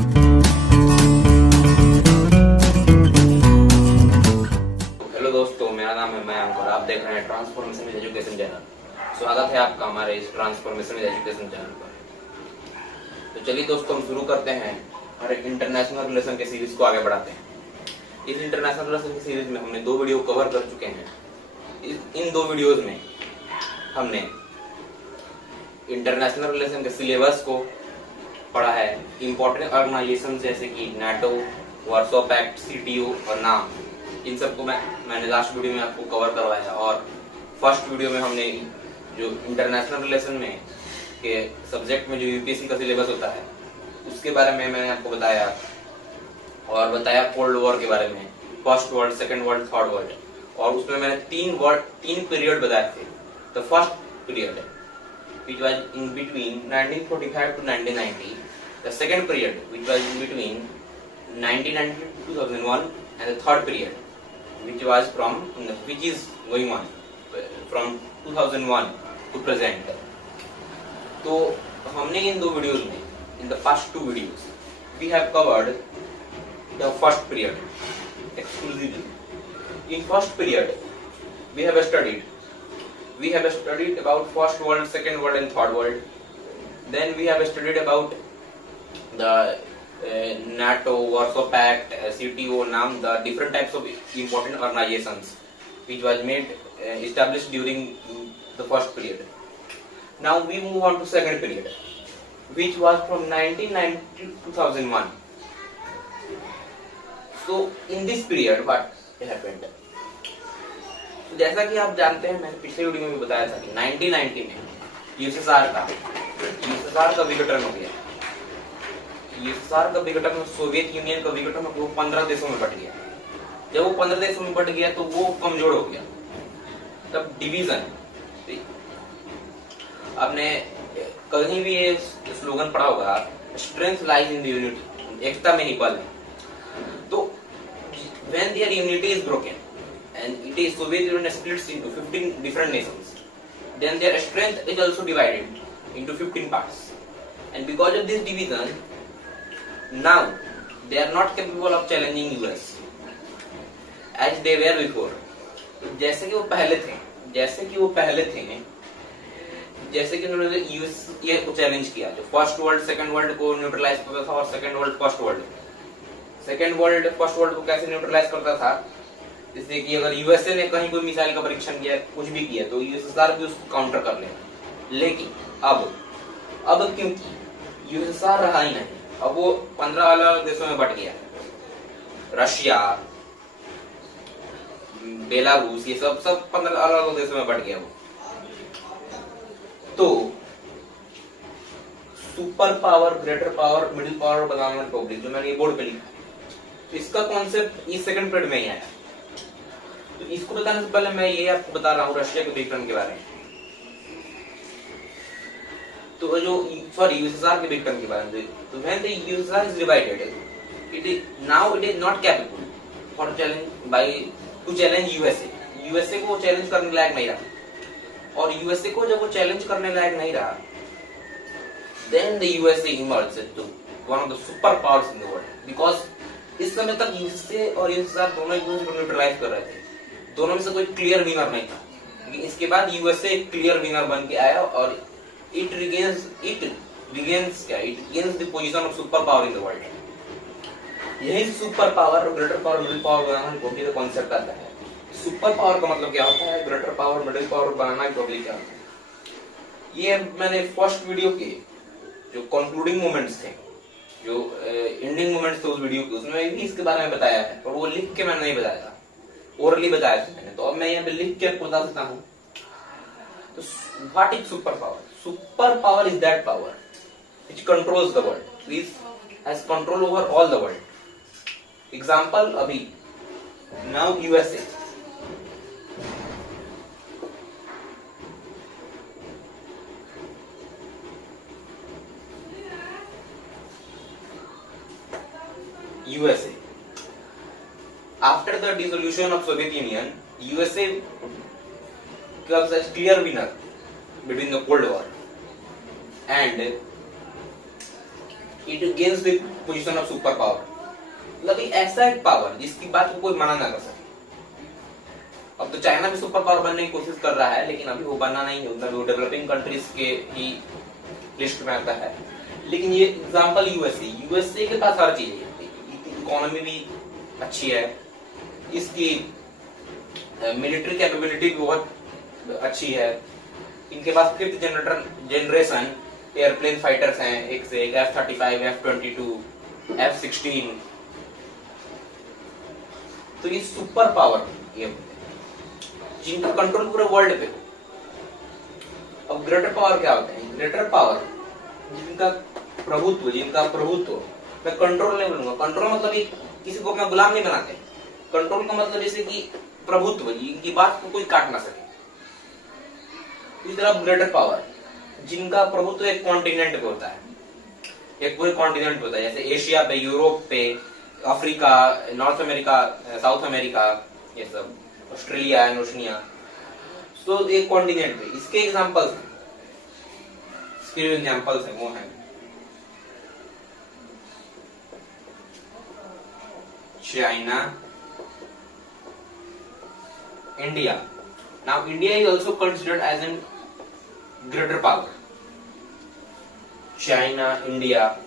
Hello दोस्तों, मेरा नाम है मयंक और आप देख रहे हैं ट्रांसफॉर्मेशन विद एजुकेशन चैनल। स्वागत है आपका हमारे इस ट्रांसफॉर्मेशन विद एजुकेशन चैनल पर। तो चलिए दोस्तों, हम शुरू करते हैं और इंटरनेशनल रिलेशन के सीरीज को आगे बढ़ाते हैं। इस इंटरनेशनल रिलेशन की सीरीज में हमने 2 वीडियो कवर कर चुके हैं। इन 2 वीडियोज में हमने इंटरनेशनल रिलेशन के सिलेबस को पढ़ा है, इंपॉर्टेंट ऑर्गेनाइजेशन जैसे कि नाटो, वार्सो पैक्ट, सीटीओ और नाम, इन सबको मैंने लास्ट वीडियो में आपको कवर करवाया। और फर्स्ट वीडियो में हमने जो इंटरनेशनल रिलेशन में के सब्जेक्ट में जो यूपीएससी का सिलेबस होता है उसके बारे में मैंने आपको बताया, और बताया कोल्ड वॉर के बारे में, first world, second world, third world. और उसमें मैंने 3 पीरियड बताए थे। The first period which was in between 1945 to 1990, the second period which was in between 1990 to 2001, and the third period which is going on from 2001 to present. तो हमने इन 2 videos में, in the past 2 videos, we have covered the first period exclusively. In first period we have studied about first world, second world and third world. Then we have studied about the NATO, Warsaw Pact, CTO, NAM, the different types of important organizations which was established during the first period. Now we move on to second period, which was from 1990 to 2001. So in this period what happened? जैसा कि आप जानते हैं, मैंने पिछले video में भी बताया था कि 1990 में यूएसएसआर का विघटन हो गया। यूएसएसआर का विघटन में, सोवियत यूनियन का विघटन में, वो 15 देशों में बट गया। जब वो 15 देशों में बट गया तो वो कमजोर हो गया। तब डिवीजन, आपने कहीं भी ये स्लोगन पढ़ा होगा, strength lies in the unity, एकता में ही बल है। तो when there unity is broken and it is Soviet Union splits into 15 different nations, then their strength is also divided into 15 parts, and because of this division now they are not capable of challenging US as they were before. जैसे कि वो पहले थे, जैसे कि उन्होंने US ये को चैलेंज किया, जो फर्स्ट वर्ल्ड सेकंड वर्ल्ड को न्यूट्रलाइज करता था, और सेकंड वर्ल्ड फर्स्ट वर्ल्ड को कैसे न्यूट्रलाइज करता था, जैसे कि अगर यूएसए ने कहीं कोई मिसाइल का परीक्षण किया, कुछ भी किया, तो यूएसएसआर भी उसको काउंटर कर लेगा। लेकिन अब क्योंकि यूएसएसआर रहा ही नहीं, अब वो 15 अलग देशों में बट गया, रशिया, बेलारूस, ये सब 15 अलग देशों में बट गया वो। तो super power, greater power, middle power, banana republic, जो मैंने ये बोर्ड पे लिखा है, तो इसका कॉन्सेप्ट इस सेकंड पीरियड में ही आया। तो इसको बताने से पहले मैं ये आपको बता रहा हूँ रशिया के विघटन के बारे में। तो जो यूएसएसआर के विघटन के बारे में, तो when the USSR is divided, it is not capable for to challenge USA को चैलेंज करने लायक नहीं रहा। और यूएसए को जब वो चैलेंज करने लायक नहीं रहा, then the USA emerged to one of the super powers in the world, because इस समय तक यूएसए और यूएसएसआर दोनों एक दूसरे को न्यूट्रलाइज कर रहे थे, दोनों में से कोई क्लियर विनर नहीं था। लेकिन इसके बाद यूएसए एक क्लियर विनर बन के आया, और it gains the position of super power in the world। यही सुपर पावर और greater power, middle power, banana Republic का कॉन्सेप्ट आता है। सुपर पावर का मतलब क्या होता है, greater power, middle power, banana Republic क्या होता है, ये मैंने फर्स्ट वीडियो के जो कंक्लूडिंग मोमेंट्स थे, जो एंडिंग मोमेंट्स थे उस वीडियो के, उसमें भी इसके बारे में बताया है, और वो लिख के मैंने नहीं बताया था, ओरली बताया था मैंने। तो अब मैं यहाँ पे लिख के आपको बता सकता हूँ। तो what is super power? Super power is that power which controls the world, which has control over all the world. Example, अभी now USA, after the dissolution of Soviet Union, USA becomes a clear winner between the Cold War, and it gains the position of super power, मतलब ऐसा एक power जिसकी बात को कोई मना ना कर सके। अब तो चाइना भी सुपर पावर बनने की कोशिश कर रहा है, लेकिन अभी वो बनना नहीं है, वो डेवलपिंग कंट्रीज के ही लिस्ट में आता है। लेकिन ये एग्जांपल यूएसए के पास हर चीज है, इकोनॉमी भी अच्छी है, इसकी मिलिट्री कैपेबिलिटी भी बहुत अच्छी है, इनके पास 5th जनरेशन एयरप्लेन फाइटर्स हैं, एक से एक F-35, F-22, F-16। तो ये सुपर पावर ये जिनका कंट्रोल पूरे वर्ल्ड पे हो। अब ग्रेटर पावर क्या होता है? ग्रेटर पावर जिनका प्रभुत्व, मैं कंट्रोल नहीं बोलूंगा, कंट्रोल मतलब किसी को अपना गुलाम नहीं बनाते, कंट्रोल का मतलब जैसे कि प्रभुत्व, इनकी बात को कोई काट ना सके। इस तरह ग्रेटर पावर जिनका प्रभुत्व एक कॉन्टिनेंट पे होता है, एक पूरे कॉन्टिनेंट पे होता है, जैसे एशिया पे, यूरोप पे, Africa, north America, south America, ये सब, ऑस्ट्रेलिया एंड ओशनिया, तो एक कॉन्टिनेंट पे। इसके एग्जांपल्स हैं वो हैं China, India. Now India is also considered as an greater power. China, India,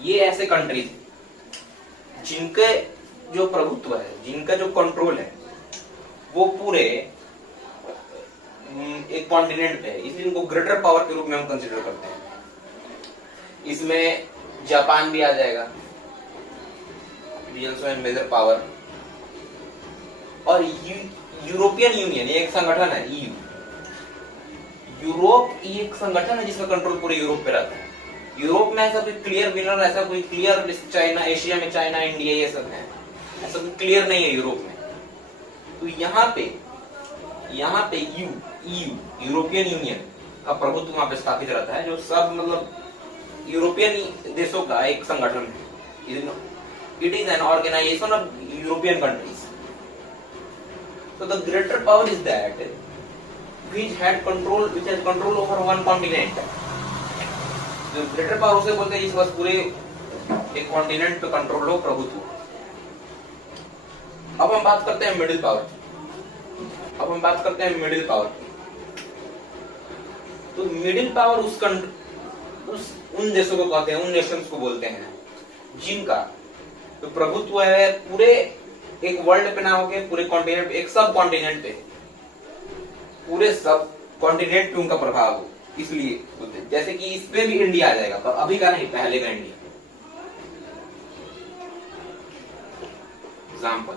ये ऐसे कंट्रीज जिनके जो प्रभुत्व है, जिनका जो कंट्रोल है, वो पूरे एक कॉन्टिनेंट पे है, इसलिए इनको ग्रेटर पावर के रूप में हम कंसीडर करते हैं। इसमें जापान भी आ जाएगा, मेजर पावर, और यूरोपियन यूनियन, ये एक संगठन है, ईयू। यूरोप ये एक संगठन है जिसका कंट्रोल पूरे यूरोप पे रहता है। यूरोप में ऐसा कोई क्लियर विनर, ऐसा कोई क्लियर, चाइना, एशिया में चाइना, इंडिया, ये सब है, ऐसा कोई क्लियर नहीं है यूरोप में। तो यहाँ पे यूरोपियन यूनियन का प्रभुत्व वहां पे स्थापित रहता है, जो सब मतलब यूरोपियन देशों का एक संगठन है। It is an organisation of European countries. So the greater power is that which has control over one continent. जो greater power उसे बोलते हैं जिस बस पूरे एक कॉन्टिनेंट पे कंट्रोल हो, प्रभुत्व। अब हम बात करते हैं मिडिल पावर। तो मिडिल पावर उन देशों को कहते हैं, उन नेशंस को बोलते हैं जिनका तो प्रभुत्व है पूरे एक वर्ल्ड पे ना होके पूरे कॉन्टिनेंट पे, एक सब कॉन्टिनेंट पे, पूरे सब कॉन्टिनेंट पे उनका प्रभाव हो, इसलिए बोलते हैं। जैसे कि इसमें भी इंडिया आ जाएगा, पर अभी का नहीं, पहले का इंडिया। एग्जाम्पल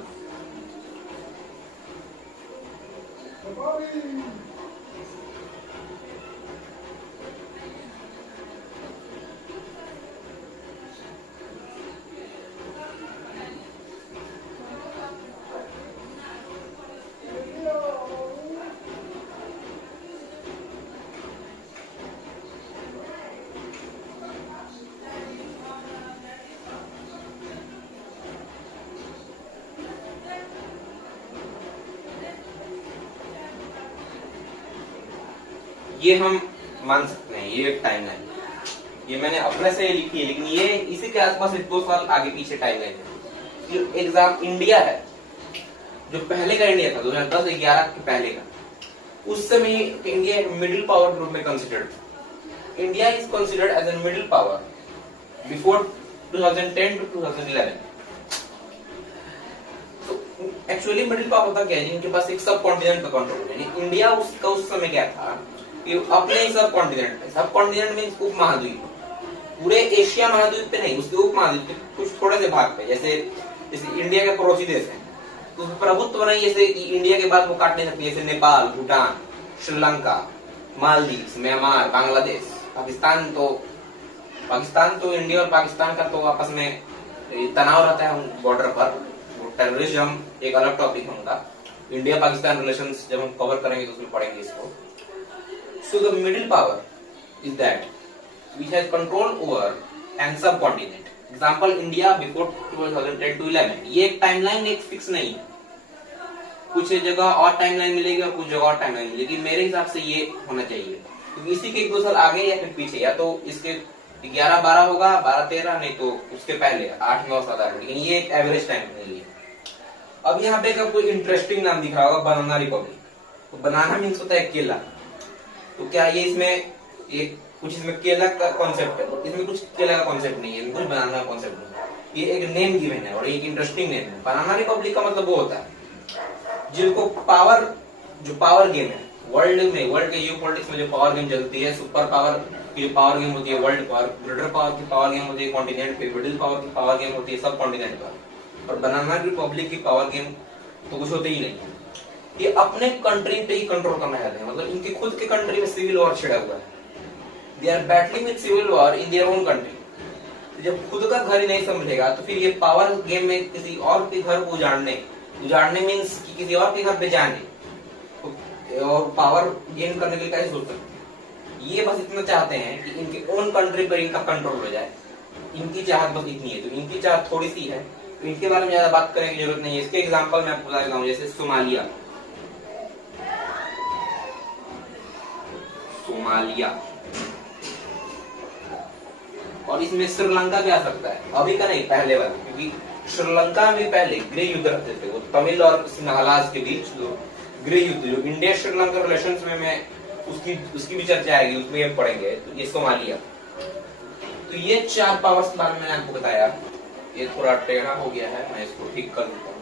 ये हम मान सकते हैं, ये एक टाइमलाइन, ये मैंने अपने से लिखी है, लेकिन ये इसी के आसपास 2 साल आगे पीछे टाइमलाइन है। एग्जाम इंडिया है, जो पहले का इंडिया था 2010-11 के पहले का, उस समय इंडिया मिडिल पावर ग्रुप में considered. India is considered as an middle power before 2010 to 2011। तो एक्चुअली मिडिल पावर होता क्या है? जिनके पास एक सब कॉन्टिनेंट का कंट्रोल है। इंडिया उसका उस समय क्या था कि अपने ही सब कॉन्टिनेंट मींस उप महाद्वीप, पूरे एशिया महाद्वीप पे नहीं, उसके उप महाद्वीप पे कुछ थोड़े से भाग पे, जैसे इंडिया के पड़ोसी देश हैं, तो प्रभुत्व नहीं, जैसे इंडिया के बाद वो काट नहीं सकती, जैसे नेपाल, भूटान, श्रीलंका, मालदीव, म्यांमार, बांग्लादेश, पाकिस्तान तो इंडिया और पाकिस्तान का तो आपस में तनाव रहता है बॉर्डर पर, टेररिज्म एक अलग टॉपिक है उनका। इंडिया पाकिस्तान रिलेशंस जब हम कवर करेंगे तो उसमें पढ़ेंगे इसको। So the middle power is that which has control over an subcontinent. Example India before 2010 to 11। ये एक टाइमलाइन एक फिक्स नहीं है, कुछ जगह और टाइमलाइन मिलेगी और कुछ जगह और टाइमलाइन मिलेगी। मेरे हिसाब से ये होना चाहिए, क्योंकि इसी के 1-2 साल आगे या फिर पीछे, या तो इसके 11-12 होगा, 12-13, नहीं तो उसके पहले 8-9-7 8, लेकिन ये एक एवरेज टाइम के लिए। अब यहाँ पे आपको इंटरेस्टिंग नाम दिख रहा होगा, बनाना रिपब्लिक। तो बनाना मीन्स होता है केला। तो क्या ये इसमें एक कुछ इसमें केला का कॉन्सेप्ट है? तो इसमें कुछ केला का कॉन्सेप्ट नहीं है, कुछ बनाना का कॉन्सेप्ट नहीं है। ये एक नेम गिवन है और एक इंटरेस्टिंग नेम है। बनाना रिपब्लिक का मतलब वो होता है जिनको पावर, जो पावर गेम है वर्ल्ड में, वर्ल्ड के जियो पॉलिटिक्स में जो पावर गेम चलती है, सुपर पावर की जो पावर गेम होती है वर्ल्ड पावर, ग्रेटर पावर की पावर गेम होती है कॉन्टिनेंट पे, मिडिल पावर की पावर गेम होती है सब कॉन्टिनेंट पर। और बनाना रिपब्लिक की पावर गेम तो कुछ होते ही नहीं है। ये अपने कंट्री पे ही कंट्रोल करना चाहते हैं, मतलब इनकी खुद की कंट्री में सिविल वॉर छिड़ा हुआ है। They are battling with civil war in their own country. जब खुद का घर ही नहीं समझेगा तो फिर ये पावर गेम में किसी और के घर को उजाड़ने मीन्स कि किसी और के घर पे जाने और पावर गेन करने के लिए कैसे सोच सकते हैं? ये बस इतना चाहते हैं कि इनके ओन कंट्री पर इनका कंट्रोल हो जाए। इनकी चाहत बस इतनी है। तो इनकी चाहत थोड़ी सी है, तो इनके बारे में ज्यादा बात करने की जरूरत नहीं है। इसके एग्जांपल मैं आपको बता देता हूँ, जैसे सोमालिया। और इसमें श्रीलंका भी आ सकता है, अभी का नहीं पहले वाला, क्योंकि श्रीलंका में पहले गृह युद्ध रहते थे, वो तमिल और सिंहलाज के बीच जो गृह युद्ध, जो इंडिया श्रीलंका रिलेशंस में मैं उसकी भी चर्चा आएगी, उसमें ये पढ़ेंगे। तो ये सोमालिया। तो ये 4 पावर्स के बारे में मैंने आपको बताया। ये थोड़ा टेढ़ा हो गया है, मैं इसको ठीक कर देता हूँ।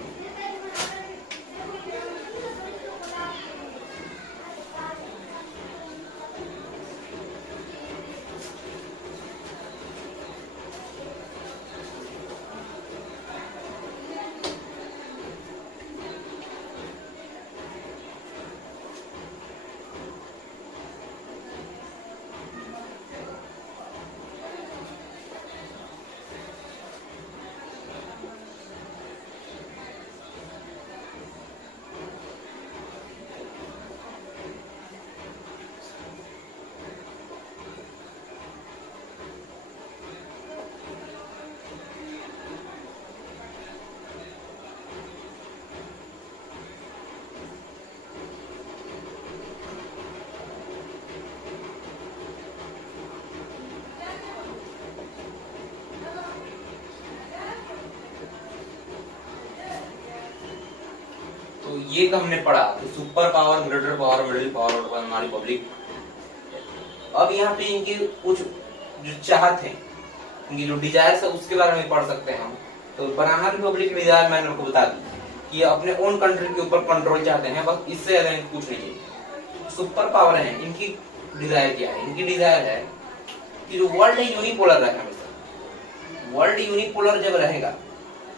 तो ये तो हमने पढ़ा, तो super power, greater power, middle power और बनाना रिपब्लिक। अब यहाँ पे इनकी कुछ जो चाहत है, इनकी जो डिजायर है, उसके बारे में पढ़ सकते हैं हम। तो बनाना रिपब्लिक डिजायर मैंने आपको बता दी कि ये अपने ओन कंट्री के ऊपर कंट्रोल चाहते हैं, बस इससे ज्यादा इनको कुछ नहीं चाहिए। सुपर पावर है, इनकी डिजायर क्या है? इनकी डिजायर है कि जो वर्ल्ड है यूनिपोलर रहे हमेशा। वर्ल्ड यूनिपोलर जब रहेगा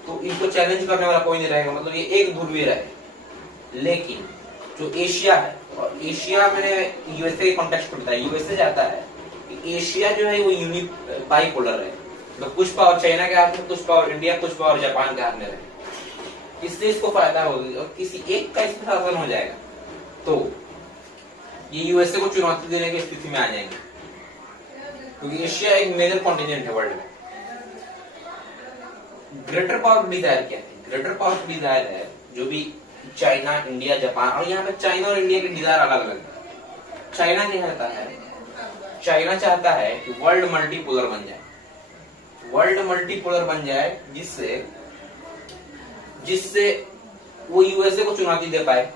तो इनको चैलेंज करने वाला कोई नहीं रहेगा, मतलब ये एक ध्रुवीय रहे। लेकिन जो एशिया है, और एशिया मैंने यूएसए के कॉन्टेक्स्ट में बताया, यूएसए चाहता है कि एशिया जो है वो बाइपोलर है, तो कुछ पावर चाइना के हाथ में, कुछ पावर इंडिया, कुछ पावर जापान के हाथ में रहे। इससे इसको फायदा होगी और किसी एक का इस पर शासन हो जाएगा तो ये यूएसए को चुनौती देने की स्थिति में आ जाएंगे, क्योंकि एशिया एक मेजर कॉन्टिनेंट है वर्ल्ड में। ग्रेटर पावर डिजायर क्या है? ग्रेटर पावर डिजायर है जो भी चाइना, इंडिया, जापान, और यहाँ पे चाइना और इंडिया के डिजायर अलग अलग है। चाइना क्या चाहता है? चाइना चाहता है कि वर्ल्ड मल्टीपोलर बन जाए, वर्ल्ड मल्टीपोलर बन जाए, जिससे वो यूएसए को चुनौती दे पाए।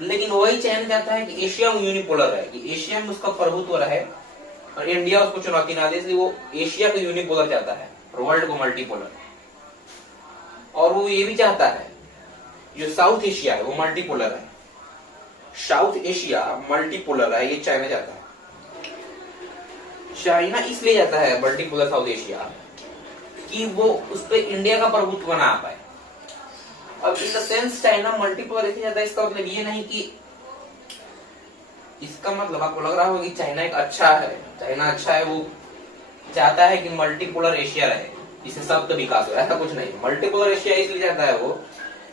लेकिन वही चाइना चाहता है कि एशिया में यूनिपोलर रहे, कि एशिया में उसका प्रभुत्व रहे और इंडिया उसको चुनौती ना दे, इसलिए वो एशिया को यूनिपोलर चाहता है और वर्ल्ड को मल्टीपोलर। और वो ये भी चाहता है जो साउथ एशिया है वो मल्टीपोलर है, साउथ एशिया मल्टीपोलर है, ये चाइना चाहता है। चाइना इसलिए चाहता है मल्टीपोलर साउथ एशिया कि वो उस पर इंडिया का प्रभुत्व बना पाए। अब in the sense China multipolar इसलिए चाहता है, इसका मतलब ये नहीं कि, इसका मतलब आपको लग रहा होगा कि चाइना एक अच्छा है, चाइना अच्छा है, वो चाहता है कि मल्टीपोलर एशिया रहे, इससे सबका विकास हो। ऐसा कुछ नहीं। मल्टीपोलर एशिया इसलिए चाहता है वो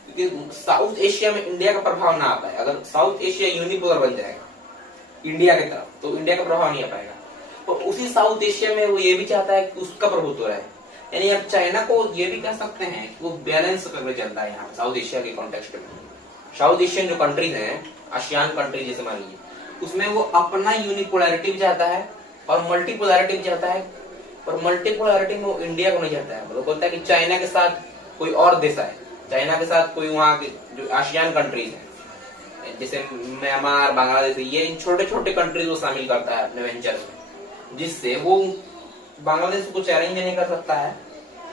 क्योंकि साउथ एशिया में इंडिया का प्रभाव ना आ पाए। अगर साउथ एशिया यूनिपोलर बन जाएगा इंडिया की तरफ तो इंडिया का प्रभाव नहीं आ पाएगा। तो उसी साउथ एशिया में वो ये भी चाहता है कि उसका प्रभुत्व रहे। यानी अब चाइना को ये भी कह सकते हैं कि वो बैलेंस करके चलता है यहाँ साउथ एशिया के कॉन्टेक्स्ट में। साउथ एशियन जो कंट्रीज हैं, आसियान कंट्रीज जैसे मान लीजिए, उसमें वो अपना यूनिपोलैरिटी भी चाहता है और मल्टीपोलैरिटी भी चाहता है, और मल्टीपोलैरिटी में इंडिया को नहीं चाहता है। वो बोलता है कि चाइना के साथ कोई और देश आए, चाइना के साथ कोई वहाँ के जो आसियान कंट्रीज है, जैसे म्यांमार, बांग्लादेश, ये इन छोटे छोटे कंट्रीज को शामिल करता है अपने वेंचर में, जिससे वो बांग्लादेश को चैलेंज नहीं कर सकता है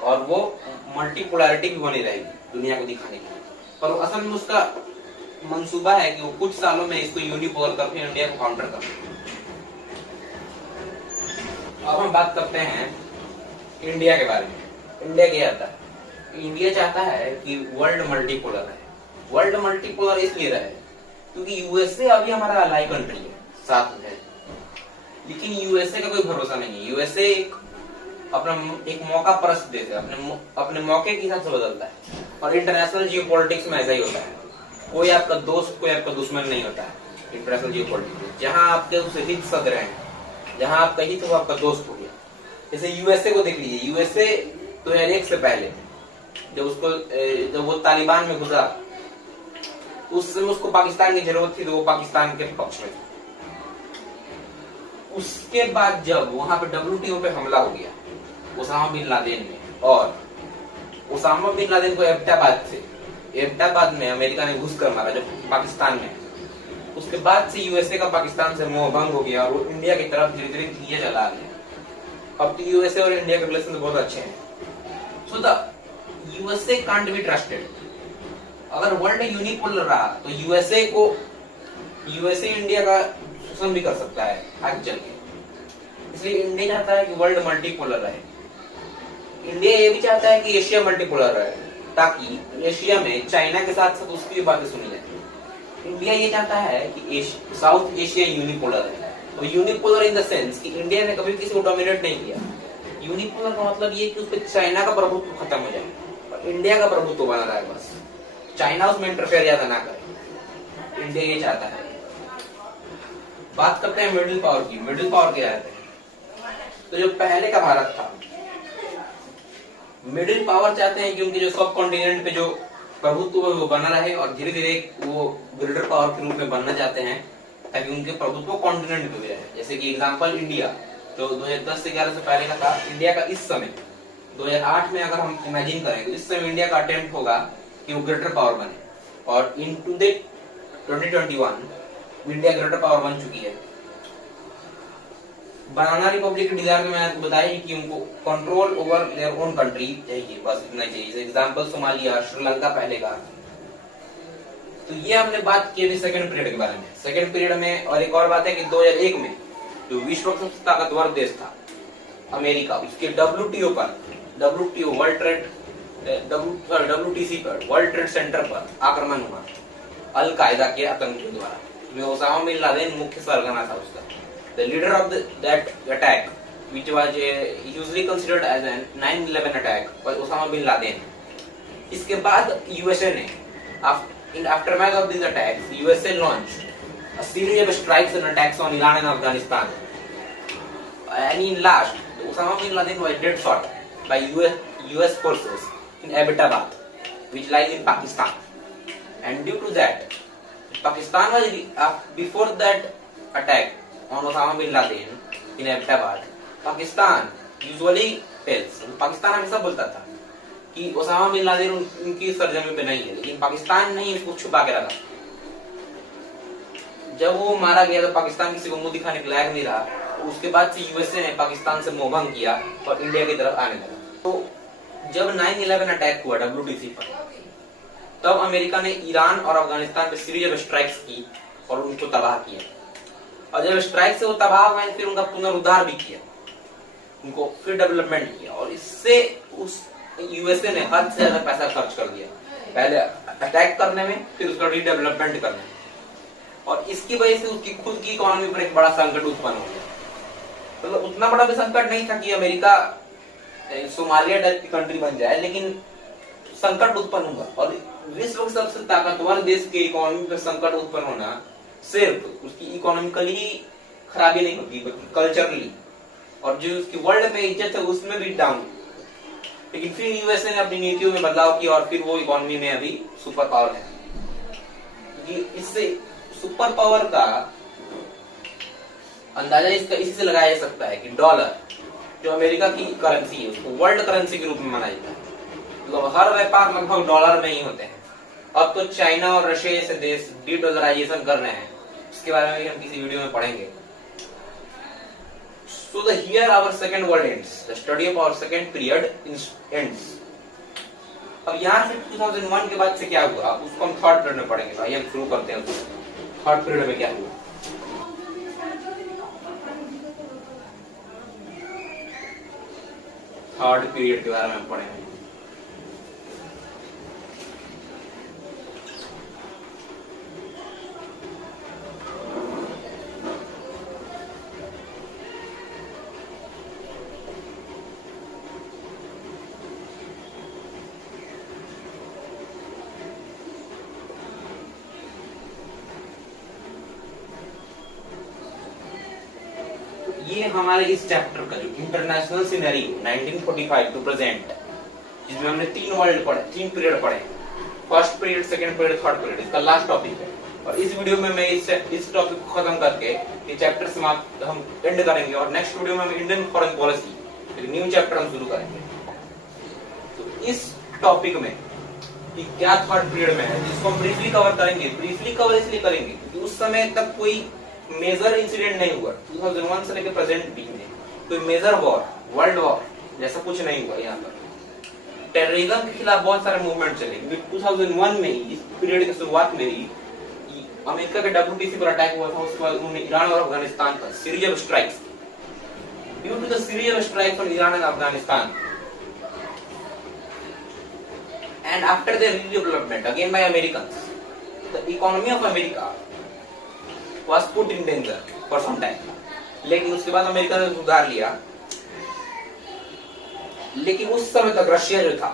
और वो मल्टीपोलैरिटी भी बनी रहेगी दुनिया को दिखाने के लिए। पर असल में उसका मंसूबा है कि वो कुछ सालों में इसको यूनिपोलर करके इंडिया को काउंटर कर। अब हम बात करते हैं इंडिया के बारे में। इंडिया क्या चाहता है? इंडिया चाहता है कि वर्ल्ड मल्टीपोलर है। वर्ल्ड मल्टीपोलर इसलिए रहे क्योंकि यूएसए अभी हमारा अलाई कंट्री है, साथ में है, लेकिन यूएसए का कोई भरोसा नहीं है। यूएसए अपना एक मौका परस्त देश है, अपने मौके के हिसाब से बदलता है। और इंटरनेशनल जियोपॉलिटिक्स में ऐसा ही होता है, कोई आपका दोस्त कोई आपका दुश्मन नहीं होता है इंटरनेशनल जियोपॉलिटिक्स में। जहां आपके उसे हित सदर हैं, जहां आपका हित वो आपका दोस्त हो गया। जैसे यूएसए को देख लीजिए, यूएसए 2001 से पहले जब वो तालिबान में घुसा, उस समय उसको पाकिस्तान की जरूरत थी तो वो पाकिस्तान के पक्ष में था। उसके बाद जब वहां पे WTO पे हमला हो गया ओसामा बिन लादेन में, और ओसामा बिन लादेन को एबटाबाद में अमेरिका ने घुस कर मारा जब पाकिस्तान में, उसके बाद से यूएसए का पाकिस्तान से मोह भंग हो गया और वो इंडिया की तरफ धीरे धीरे धीरे चला गया। अब तो यूएसए और इंडिया के रिलेशन बहुत अच्छे हैं। So the USA can't be trusted. अगर वर्ल्ड यूनिपोलर रहा तो यूएसए इंडिया का शोषण भी कर सकता है आगे चल के। इसलिए इंडिया चाहता है कि वर्ल्ड मल्टीपोलर रहे। इंडिया ये भी चाहता है कि एशिया मल्टीपोलर रहे, ताकि एशिया में चाइना के साथ साथ उसकी भी बातें सुनी जाए। इंडिया ये चाहता है कि साउथ एशिया यूनिपोलर है। तो यूनिपोलर इन द सेंस कि इंडिया ने कभी किसी को डोमिनेट नहीं किया। यूनिपोलर का मतलब ये कि उस पर चाइना का प्रभुत्व खत्म हो जाए और इंडिया का प्रभुत्व बना रहा है, बस चाइना उसमें इंटरफेयर ज्यादा ना करे। इंडिया ये चाहता है। बात करते हैं मिडिल पावर की। मिडिल पावर क्या है? तो जो पहले का भारत था, मिडिल पावर चाहते हैं कि उनके जो सब कॉन्टिनेंट पे जो प्रभुत्व है वो बना रहे और धीरे धीरे वो बिल्डर पावर के रूप में बनना चाहते हैं, ताकि उनके प्रभुत्व कॉन्टिनेंट पे भी रहे। जैसे कि एग्जांपल इंडिया जो 2010 से 11 से पहले का था, इंडिया का इस समय 2008 में अगर हम इमेजिन करें तो इस समय इंडिया का अटेम्प्ट होगा कि वो ग्रेटर पावर बने, और इन टू 2021 इंडिया ग्रेटर पावर बन चुकी है। बनाना रिपब्लिक के डिजायर में मैंने आपको बताया कि उनको control over there own country चाहिए, बस इतना चाहिए। एग्जांपल सोमालिया, श्रीलंका पहले का। तो ये हमने बात की अभी सेकंड पीरियड के बारे में। सेकंड पीरियड में और एक और बात है कि 2001 में जो विश्व का सबसे ताकतवर देश था अमेरिका, उसके WTO वर्ल्ड ट्रेड WTC पर, वर्ल्ड ट्रेड सेंटर पर आक्रमण हुआ अल कायदा के आतंकियों द्वारा, जिसमें ओसामा बिन लादेन मुख्य सरगना था उसका। The leader of that attack, which was usually considered as a 9/11 attack, was Osama bin Laden. इसके बाद USA ने in aftermath of these attacks, USA launched a series of strikes and attacks on Iran and Afghanistan. And in last, Osama bin Laden was dead shot by US forces in Abbottabad, which lies in Pakistan. And due to that, Pakistan was before that attack on Osama bin Laden in Abbottabad, Pakistan usually tells, Pakistan हमेशा बोलता था कि Osama bin Laden उनकी सरजमी पे नहीं है, लेकिन पाकिस्तान ने उसको छुपा के रखा। जब वो मारा गया तो पाकिस्तान किसी को मुंह दिखाने के लायक नहीं रहा। तो उसके बाद से यूएसए ने पाकिस्तान से मोहभंग किया और इंडिया की तरफ आने लगा। तो जब 9/11 अटैक हुआ WTC पर, तब अमेरिका ने ईरान और अफगानिस्तान पे सीरीज ऑफ स्ट्राइक्स की और उनको तबाह किया। और जब स्ट्राइक से वो तबाह हुए फिर उनका पुनरुद्धार भी किया, उनको फिर डेवलपमेंट किया, और इससे उस यूएसए ने हद से ज्यादा पैसा खर्च कर दिया, पहले अटैक करने में फिर उसका रीडेवलपमेंट करने में। और इसकी वजह से उसकी खुद की इकोनॉमी पर एक बड़ा संकट उत्पन्न हो गया। मतलब उतना बड़ा भी संकट नहीं था कि अमेरिका सोमालिया टाइप की कंट्री बन जाए, लेकिन संकट उत्पन्न हुआ। और विश्व के सबसे ताकतवर देश के इकोनॉमी पर संकट उत्पन्न होना सिर्फ उसकी इकोनॉमिकली खराबी नहीं होती, बल्कि कल्चरली, और जो उसकी वर्ल्ड में इज्जत है उसमें भी डाउन। लेकिन फिर यूएसए ने अपनी नीतियों में बदलाव किया और फिर वो इकोनॉमी में अभी सुपर पावर है। इससे सुपर पावर का अंदाजा इसी से लगाया जा सकता है कि जो अमेरिका की करेंसी है उसको वर्ल्ड करेंसी के रूप में माना जाता है। मतलब हर व्यापार लगभग डॉलर में ही होते हैं। अब तो चाइना और रशिया जैसे देश डी-डॉलराइजेशन कर रहे हैं, इसके बारे में भी हम किसी वीडियो में पढ़ेंगे। So here our second world ends. The study of our second period ends. अब यहाँ से 2001 के बाद से क्या हुआ उसको हम थर्ड पीरियड में पढ़ेंगे। भाई हम शुरू करते हैं थर्ड पीरियड में क्या हुआ। थर्ड पीरियड के बारे में पढ़ेंगे। ये हमारे इस चैप्टर का जो इंटरनेशनल सिनेरियो 1945 टू प्रेजेंट, जिसमें हमने तीन पीरियड पढ़े, first period, second period, third period, इसका लास्ट टॉपिक है। और इस वीडियो में मैं इस टॉपिक को खत्म करके ये चैप्टर समाप्त हम एंड करेंगे और नेक्स्ट वीडियो में हम इंडियन फॉरेन पॉलिसी एक न्यू चैप्टर हम शुरू करेंगे। तो इस टॉपिक में कि क्या थर्ड पीरियड में है जिसको हम ब्रीफली कवर करेंगे। ब्रीफली कवर इसलिए करेंगे क्योंकि उस समय तक कोई मेजर इंसिडेंट नहीं हुआ। 2001 से लेकर प्रेजेंट बीच में कोई मेजर वॉर, वर्ल्ड वॉर जैसा कुछ नहीं हुआ। यहाँ पर टेररिज्म के खिलाफ बहुत सारे मूवमेंट चले क्योंकि 2001 में ही, इस पीरियड की शुरुआत में ही अमेरिका के WTC पर अटैक हुआ था। उसके बाद उन्होंने ईरान और अफगानिस्तान पर series of strikes, due to the series of strikes on Iran and Afghanistan and after their redevelopment again by Americans, the economy of America was put in danger for some time. लेकिन उसके बाद America ने सुधार लिया। लेकिन उस समय तक रशिया जो था,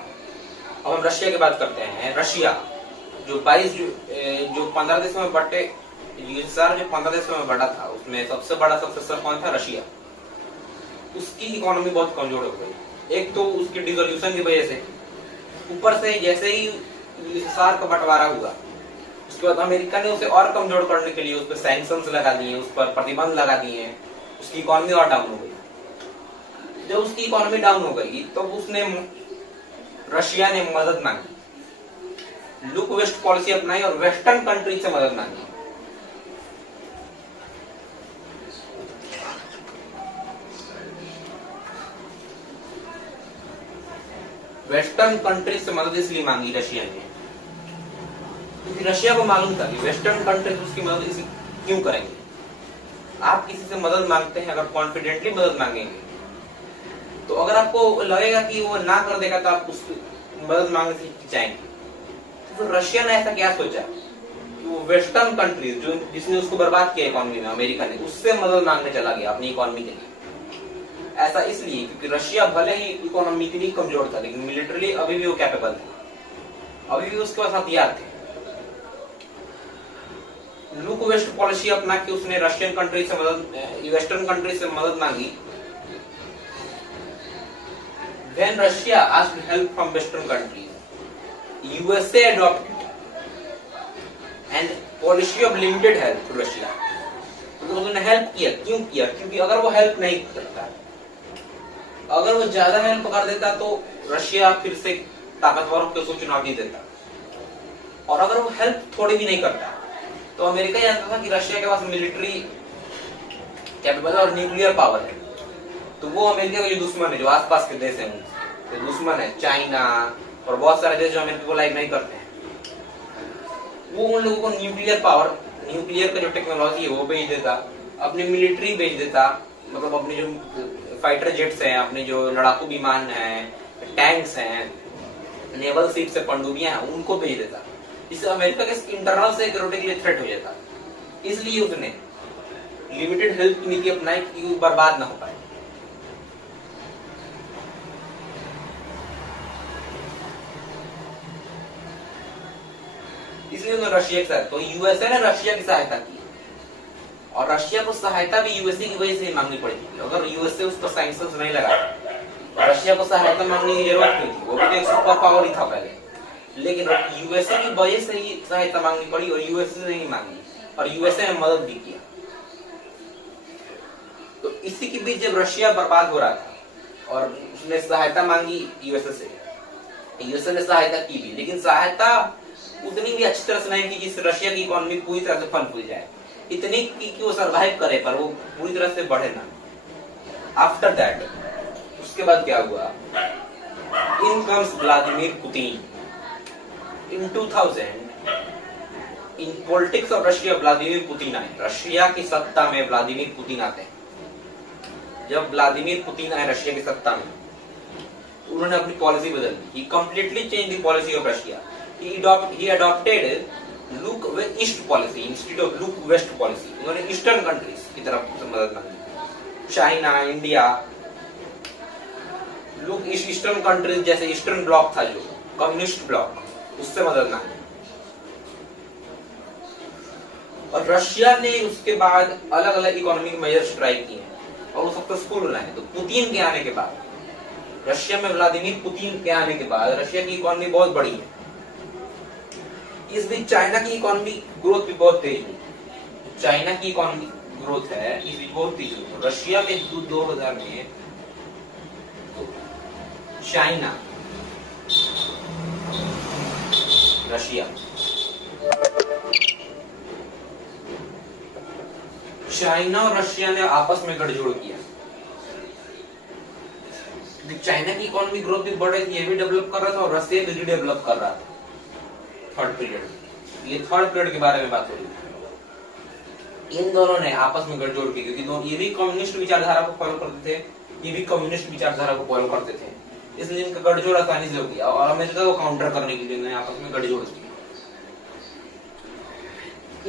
अब हम रशिया की बात करते हैं। रशिया जो 15 देशों में बटे, यूएसएसआर जो 15 देशों में बटा था, उसमें सबसे बड़ा सक्सेसर कौन था? रशिया। उसकी इकोनॉमी बहुत कमजोर हो गई। एक तो उसकी डिसोल्यूशन की वजह से, ऊपर से जैसे ही यूएसएसआर का बंटवारा हुआ उसके बाद अमेरिका ने उसे और कमजोर करने के लिए उस पर सैंक्शंस लगा दिए, उस पर प्रतिबंध लगा दिए, उसकी इकोनॉमी और डाउन हो गई। जब उसकी इकोनॉमी डाउन हो गई तो रशिया ने मदद मांगी, लुक वेस्ट पॉलिसी अपनाई और वेस्टर्न कंट्री से मदद मांगी। वेस्टर्न कंट्री से मदद इसलिए मांगी रशिया ने क्योंकि रशिया को मालूम था कि वेस्टर्न कंट्रीज उसकी मदद इसी क्यों करेंगे। आप किसी से मदद मांगते हैं, अगर कॉन्फिडेंटली मदद मांगेंगे, तो अगर आपको लगेगा कि वो ना कर देगा तो आप उसकी मदद मांगने से हिचकिचाएंगे। तो रशिया ने ऐसा क्या सोचा कि वो वेस्टर्न कंट्रीज जो जिसने उसको बर्बाद किया इकोनॉमी में, अमेरिका ने, उससे मदद मांगने चला गया अपनी इकोनॉमी के लिए। ऐसा इसलिए क्योंकि रशिया भले ही इकोनॉमिकली कमजोर था लेकिन मिलिटरली अभी भी वो कैपेबल था, अभी भी उसके पास हथियार थे। लुक वेस्ट पॉलिसी अपना के उसने रशियन कंट्री से मदद, वेस्टर्न कंट्री से मदद मांगी। When Russia asked help from Western countries, USA adopted and policy of limited help to Russia. तो उन्होंने हेल्प किया। क्यों किया? क्योंकि अगर वो हेल्प नहीं करता, अगर वो ज्यादा हेल्प कर देता तो रशिया फिर से ताकतवर होकर उसको चुनौती देता, और अगर वो हेल्प थोड़ी भी नहीं करता तो अमेरिका जानता था कि रशिया के पास मिलिट्री कैपेबल और न्यूक्लियर पावर है। तो वो अमेरिका के जो दुश्मन है, जो आसपास के देश हैं, तो दुश्मन है चाइना और बहुत सारे देश जो अमेरिका को लाइक नहीं करते हैं, वो उन लोगों को न्यूक्लियर पावर, न्यूक्लियर का जो टेक्नोलॉजी है वो भेज देता, अपनी मिलिट्री भेज देता, मतलब अपने जो फाइटर जेट्स हैं, अपने जो लड़ाकू विमान हैं, टैंक्स हैं, नेवल शिप से पनडुब्बियां हैं, उनको भेज देता। इससे अमेरिका के इंटरनल सिक्योरिटी के लिए थ्रेट हो जाता। इसलिए उसने लिमिटेड हेल्प की नीति अपनाई कि वो बर्बाद ना हो पाए। इसलिए उन्होंने रशिया के साथ, तो यूएसए ने रशिया की सहायता की, और रशिया को सहायता भी यूएसए की वजह से मांगनी पड़ी थी। अगर यूएसए उस पर सैंक्शंस नहीं लगाता तो रशिया को सहायता मांगने की जरूरत नहीं थी, वो भी तो एक सुपर पावर ही था पहले। लेकिन यूएसए की वजह से ही सहायता मांगनी पड़ी और यूएसए ने ही मांगी, और यूएसए ने मदद भी किया। तो इसी के बीच जब रशिया बर्बाद हो रहा था और उसने सहायता मांगी यूएसए से। यूएसए ने सहायता की भी, लेकिन सहायता उतनी भी अच्छी तरह से नहीं की जिससे रशिया की इकोनॉमी पूरी तरह से फल फूल जाए, इतनी की कि वो सरवाइव करे पर वो पूरी तरह से बढ़े ना। आफ्टर दैट, उसके बाद क्या हुआ, in comes Vladimir Putin. In 2000 in politics of Russia Vladimir Putin आए। रशिया की सत्ता में व्लादिमीर पुतिन आते हैं। जब व्लादिमीर पुतिन आए रशिया की सत्ता में, उन्होंने अपनी पॉलिसी बदल दी। He completely change the policy of Russia. He adopted look east policy instead of look west policy. उन्होंने ईस्टर्न कंट्रीज की तरफ मदद मांगी, China, India, look eastern countries, जैसे ईस्टर्न ब्लॉक था जो कम्युनिस्ट ब्लॉक, उससे मदद मांगी। और रशिया ने उसके बाद अलग अलग इकोनॉमिक मेजर्स ट्राई किए और वो सक्सेसफुल रहे। तो पुतिन के आने के बाद, रशिया में व्लादिमीर पुतिन के आने के बाद रशिया की इकोनॉमी बहुत बड़ी है। इस बीच चाइना की इकोनॉमी ग्रोथ भी बहुत तेज हुई। चाइना की इकोनॉमी ग्रोथ है इस बीच बहुत तेज हुई। रशिया में 2000 में चाइना, रशिया, चाइना और रशिया ने आपस में गठजोड़ किया। चाइना की इकोनॉमी ग्रोथ भी बढ़ रही थी, ये भी डेवलप कर रहा था, और रशिया भी डेवलप कर रहा था। थर्ड पीरियड, ये थर्ड पीरियड के बारे में बात हो रही है। इन दोनों ने आपस में गठजोड़ की, क्योंकि ये भी कम्युनिस्ट विचारधारा को फॉलो करते थे, ये भी कम्युनिस्ट विचारधारा को फॉलो करते थे, इसलिए इनका गठजोड़ आसानी से हो गया। और अमेरिका को काउंटर करने के लिए इन्होंने आपस में गठजोड़ की।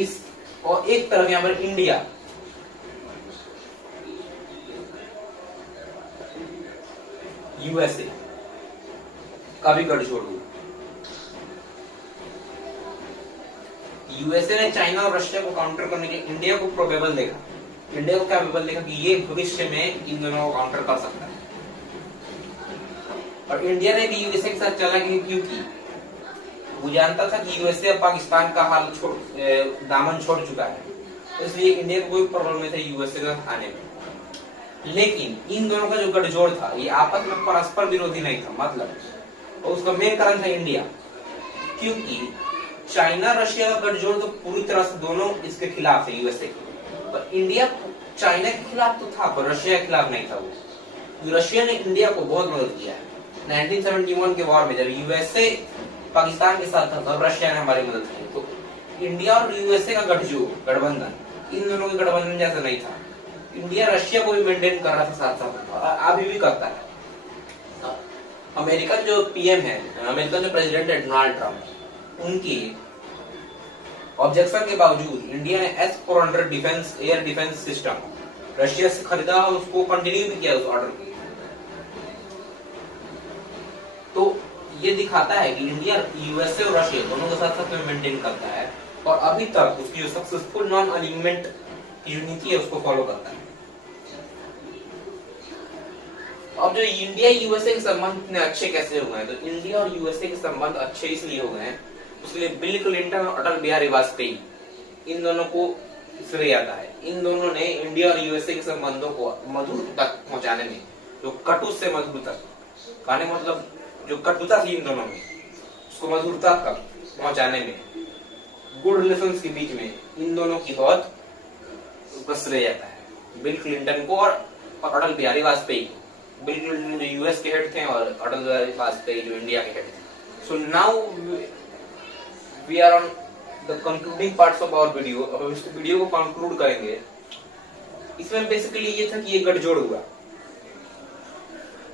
इस और एक तरफ यहाँ पर इंडिया, यूएसए का भी गठजोड़ हुआ। यूएसए ने चाइना और रशिया को काउंटर करने के लिए इंडिया को प्रोबेबल देखा। इंडिया को क्या प्रोबेबल देखा कि ये भविष्य में इन दोनों को काउंटर कर सकता है। और इंडिया ने भी यूएसए के साथ चला, क्योंकि वो जानता था कि यूएसए पाकिस्तान का हाल दामन छोड़ चुका है, इसलिए इंडिया को कोई प्रॉब्लम नहीं था यूएसए का आने में। लेकिन इन दोनों का जो गठजोड़ था ये आपस में परस्पर विरोधी नहीं था, मतलब, और उसका मेन कारण था इंडिया, क्योंकि चाइना रशिया का गठजोड़ तो पूरी तरह से दोनों इसके खिलाफ है यूएसए के, पर इंडिया चाइना के खिलाफ तो था पर रशिया के खिलाफ नहीं था। वो रशिया ने इंडिया को बहुत मदद किया है। 1971 के वॉर में जब यूएसए पाकिस्तान के साथ था तब रशिया ने हमारी मदद की। तो इंडिया और यूएसए का गठबंधन इन दोनों के गठबंधन जैसा नहीं था। इंडिया रशिया को भी मेंटेन कर रहा था साथ साथ, और अभी भी करता है। अमेरिका जो पीएम है, अमेरिका जो प्रेसिडेंट है डोनाल्ड ट्रंप, उनकी ऑब्जेक्शन के बावजूद इंडिया ने S-400 defence air defence system Russia से खरीदा और उसको कंटिन्यू भी किया उस ऑर्डर को। तो ये दिखाता है कि इंडिया यूएसए और रशिया दोनों के साथ साथ में मेंटेन करता है, और अभी तक उसकी जो सक्सेसफुल नॉन अलाइनमेंट की जो नीति है उसको फॉलो करता है। अब जो इंडिया यूएसए के संबंध इतने अच्छे कैसे हो गए, तो इंडिया और यूएसए के संबंध अच्छे इसलिए हो गए हैं, उसके लिए बिल क्लिंटन और अटल बिहारी वाजपेयी, इन दोनों को श्रेय आता है। इन दोनों ने इंडिया और यूएसए के संबंधों को मधुर तक पहुंचाने में, जो कटु से मधुर तक, कहने मतलब जो कटुता थी इन दोनों में उसको मधुरता तक पहुंचाने में, गुड रिलेशंस के बीच में इन दोनों की बहुत श्रेय जाता है। बिल क्लिंटन को और अटल बिहारी वाजपेयी को। बिल क्लिंटन जो यूएस के हेड थे और अटल बिहारी वाजपेयी जो इंडिया के हेड थे। So now we are on the concluding parts of our video. अब हम इस वीडियो को कंक्लूड करेंगे। इसमें बेसिकली ये था कि ये गठजोड़ हुआ।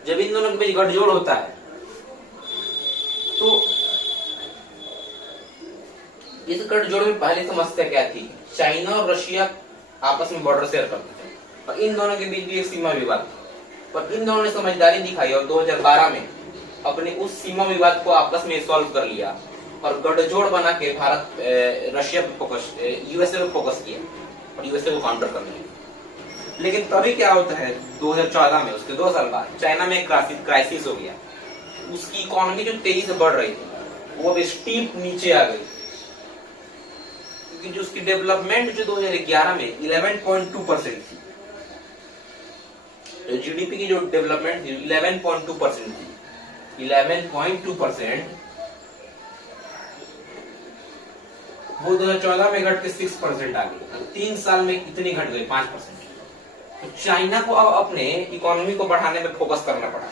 जब इन दोनों के बीच गठजोड़ होता है तो इस गठजोड़ में पहली समस्या क्या थी, चाइना और रशिया आपस में बॉर्डर शेयर करते थे और इन दोनों के बीच भी एक सीमा विवाद था। पर इन दोनों ने समझदारी दिखाई और 2012 में अपने उस सीमा विवाद को आपस में सॉल्व कर लिया और गठजोड़ बना के भारत रशिया पे फोकस, यूएसए पे फोकस किया और यूएसए को काउंटर करने लगे। लेकिन तभी क्या होता है 2014 में, उसके 2 साल बाद चाइना में एक क्राइसिस हो गया। उसकी इकोनॉमी जो तेजी से बढ़ रही थी वो अब स्टीप नीचे आ गई, क्योंकि जो उसकी डेवलपमेंट जो 2011 में 11.2% थी, जो GDP जीडीपी की जो डेवलपमेंट थी 11.2% थी, 11.2%, वो 2014 में घट के 6% आ गई। 3 साल में इतनी घट गई 5%। तो चाइना को अब अपने इकोनॉमी को बढ़ाने में फोकस करना पड़ा,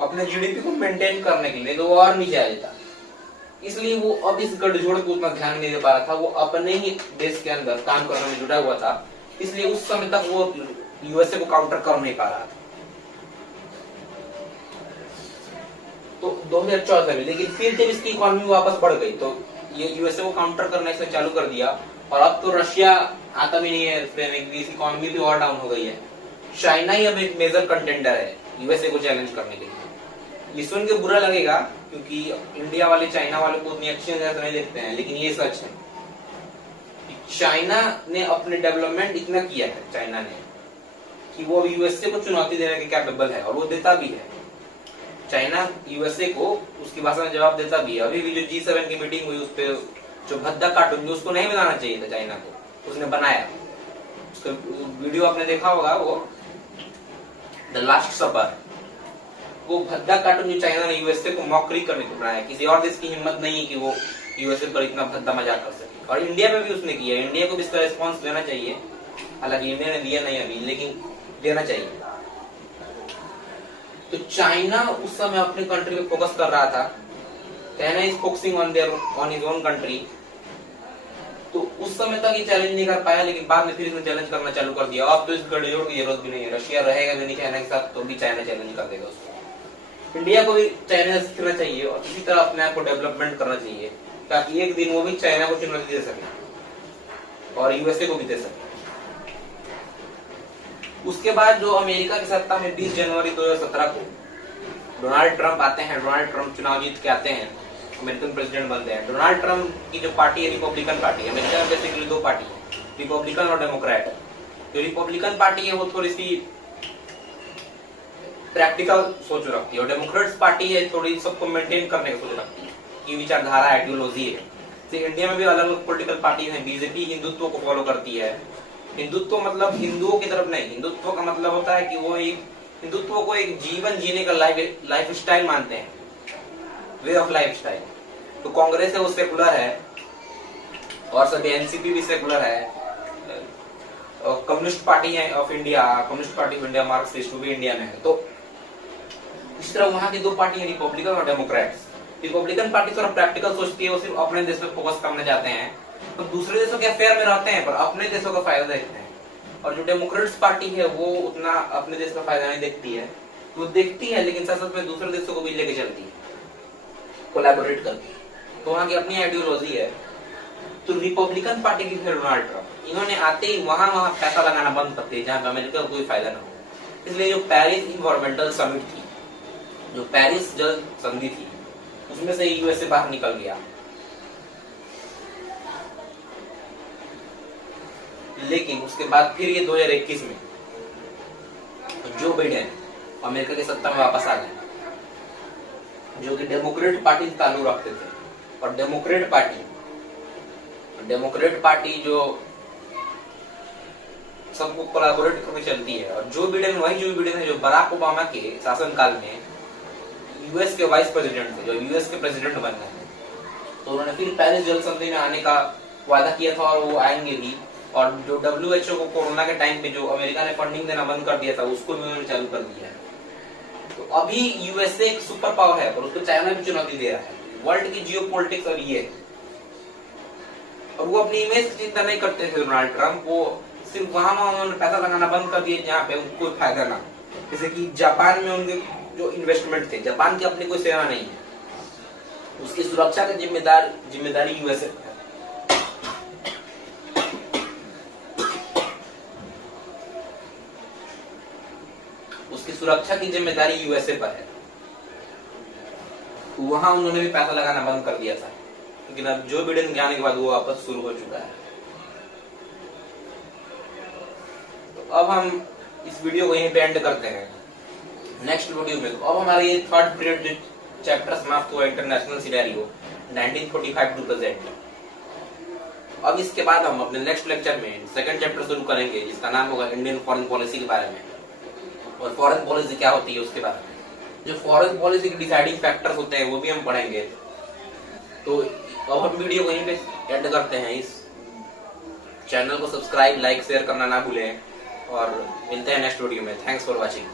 अपने जीडीपी को मेंटेन करने के लिए, तो वो और नीचे आ जाता। इसलिए वो अब इस गठजोड़ को उतना ध्यान नहीं दे पा रहा था, वो अपने ही देश के अंदर काम करने में जुटा हुआ था। इसलिए उस समय तक वो यूएसए को काउंटर कर नहीं पा रहा था। तो 2014 में, लेकिन फिर जब इसकी इकोनॉमी वापस बढ़ गई तो ये यूएसए को काउंटर करना इसने चालू कर दिया, और अब तो रशिया आता भी नहीं है, इसकी इकोनॉमी भी और डाउन हो गई है। चाइना ही अब एक मेजर कंटेंडर है यूएसए को चैलेंज करने के लिए। ये सुन के बुरा लगेगा क्योंकि इंडिया वाले चाइना वाले को उतनी अच्छी नजर से नहीं देखते हैं, लेकिन ये सच है। चाइना ने अपने डेवलपमेंट इतना किया है, चाइना ने, कि वो यूएसए को चुनौती देने के कैपेबल है, और वो देता भी है। चाइना यूएसए को उसकी भाषा में जवाब देता भी है। अभी भी जो G7 की मीटिंग हुई, उस पर जो भद्दा कार्टून, जो उसको नहीं बनाना चाहिए था चाइना को, उसने बनाया। उसका वीडियो आपने देखा होगा, वो द लास्ट सपर, वो भद्दा कार्टून जो चाइना ने यूएसए को मॉकरी करने को बनाया। किसी और देश की हिम्मत नहीं है कि वो यूएसए पर इतना भद्दा मजाक कर सके, और इंडिया में भी उसने किया। इंडिया को भी इसका रिस्पॉन्स लेना चाहिए, हालांकि इंडिया ने दिया नहीं अभी, लेकिन देना चाहिए। तो चाइना उस समय अपनी कंट्री पे फोकस कर रहा था। China is focusing on his own country. तो उस समय तक ये चैलेंज नहीं कर पाया, लेकिन बाद में फिर इसने चैलेंज करना चालू कर दिया। अब तो इस गठजोड़ की जरूरत भी नहीं है, रशिया रहेगा भी नहीं चाइना के साथ, तो भी चाइना चैलेंज कर देगा उसको। इंडिया को भी चाइना से सीखना चाहिए, और इसी तरह अपने आप को डेवलपमेंट करना चाहिए, ताकि एक दिन वो भी चाइना को चुनौती दे सके और यूएसए को भी दे सके। उसके बाद जो अमेरिका की सत्ता में 20 जनवरी 2017 को डोनाल्ड ट्रंप आते हैं। डोनाल्ड ट्रंप चुनाव जीत के आते हैं, अमेरिकन प्रेसिडेंट बनते हैं। डोनाल्ड ट्रंप की जो पार्टी है, रिपब्लिकन पार्टी। अमेरिका में बेसिकली 2 पार्टी है, रिपब्लिकन और डेमोक्रेट। जो रिपब्लिकन पार्टी है वो थोड़ी सी प्रैक्टिकल सोच रखती है, और डेमोक्रेट्स पार्टी है थोड़ी सबको मेंटेन करने की सोच रखती है, की विचारधारा, आइडियोलॉजी है। तो इंडिया में भी अलग अलग पॉलिटिकल पार्टी है। बीजेपी हिंदुत्व को फॉलो करती है। हिंदुत्व मतलब हिंदुओं की तरफ नहीं, हिंदुत्व का मतलब होता है कि वो एक हिंदुत्व को एक जीवन जीने का लाइफ स्टाइल मानते हैं, वे ऑफ लाइफ स्टाइल। तो कांग्रेस है वो सेकुलर है, और सभी एनसीपी भी सेकुलर है। कम्युनिस्ट पार्टी है of India, communist party of India, Marxist, वो भी इंडिया में है। तो इस तरह वहां की 2 पार्टी है, रिपब्लिकन और डेमोक्रेट्स। रिपब्लिकन पार्टी थोड़ा प्रैक्टिकल सोचती है, वो सिर्फ अपने देश पे फोकस करना चाहते हैं, तो दूसरे देशों के अफेयर में रहते हैं पर अपने देशों का फायदा देखते हैं। और जो डेमोक्रेट्स पार्टी है वो उतना अपने देश का फायदा नहीं देखती है, वो देखती है लेकिन साथ साथ में दूसरे देशों को भी लेके चलती है, कोलैबोरेट करती है। तो वहां की अपनी आइडियोलॉजी है। तो रिपब्लिकन पार्टी की थे डोनाल्ड ट्रंप, इन्होंने आते ही वहां पैसा लगाना बंद कर दिया जहां पे अमेरिका को कोई फायदा ना हो। इसलिए जो पेरिस इन्वायरमेंटल समिट थी, जो पेरिस जल संधि थी, उसमें से यूएसए बाहर निकल गया। लेकिन उसके बाद फिर ये 2021 में जो बाइडेन अमेरिका की सत्ता में वापस आ गए, जो कि डेमोक्रेट पार्टी से ताल्लुक रखते थे। और डेमोक्रेट पार्टी जो सबको कोलैबोरेट करके चलती है। और जो बाइडेन वही जो बाइडेन है जो बराक ओबामा के शासनकाल में यूएस के वाइस प्रेसिडेंट थे, जो यूएस के प्रेसिडेंट बन गए। तो उन्होंने फिर पेरिस जल संधि में आने का वादा किया था, और वो आएंगे भी। और जो WHO को कोरोना के टाइम पे जो अमेरिका ने फंडिंग देना बंद कर दिया था, उसको भी उन्होंने चालू कर दिया है। तो अभी यूएसए एक सुपर पावर है, पर उसको चाइना भी चुनौती दे रहा है। वर्ल्ड की जियोपॉलिटिक्स अब ये है। और वो अपनी इमेज की चिंता नहीं करते थे डोनाल्ड ट्रंप, वो सिर्फ वहां उन्होंने पैसा लगाना बंद कर दिया जहाँ पे उनको कोई फायदा ना। जैसे कि जापान में उनके जो इन्वेस्टमेंट थे, जापान की अपनी कोई सेना नहीं है, उसकी सुरक्षा की जिम्मेदारी यूएसए है। उसकी सुरक्षा की जिम्मेदारी यूएसए पर है। वहां उन्होंने भी पैसा लगाना बंद कर दिया था, लेकिन अब जो बाइडेन के आने के बाद वो वापस शुरू हो चुका है। तो अब हम इस वीडियो को यहीं पे एंड करते हैं। नेक्स्ट वीडियो में अब हमारा ये 3rd पीरियड जो चैप्टर समाप्त हुआ, इंटरनेशनल सिनेरियो 1945 टू प्रेजेंट। अब इसके बाद हम अपने नेक्स्ट लेक्चर में 2nd चैप्टर शुरू करेंगे, जिसका नाम होगा इंडियन फॉरेन पॉलिसी के बारे में। और फॉरेन पॉलिसी क्या होती है उसके बारे में, जो फॉरेन पॉलिसी के डिसाइडिंग फैक्टर्स होते हैं वो भी हम पढ़ेंगे। तो अब हम वीडियो को यहीं पे एंड करते हैं। इस चैनल को सब्सक्राइब, लाइक, शेयर करना ना भूलें और मिलते हैं नेक्स्ट वीडियो में। Thanks for watching.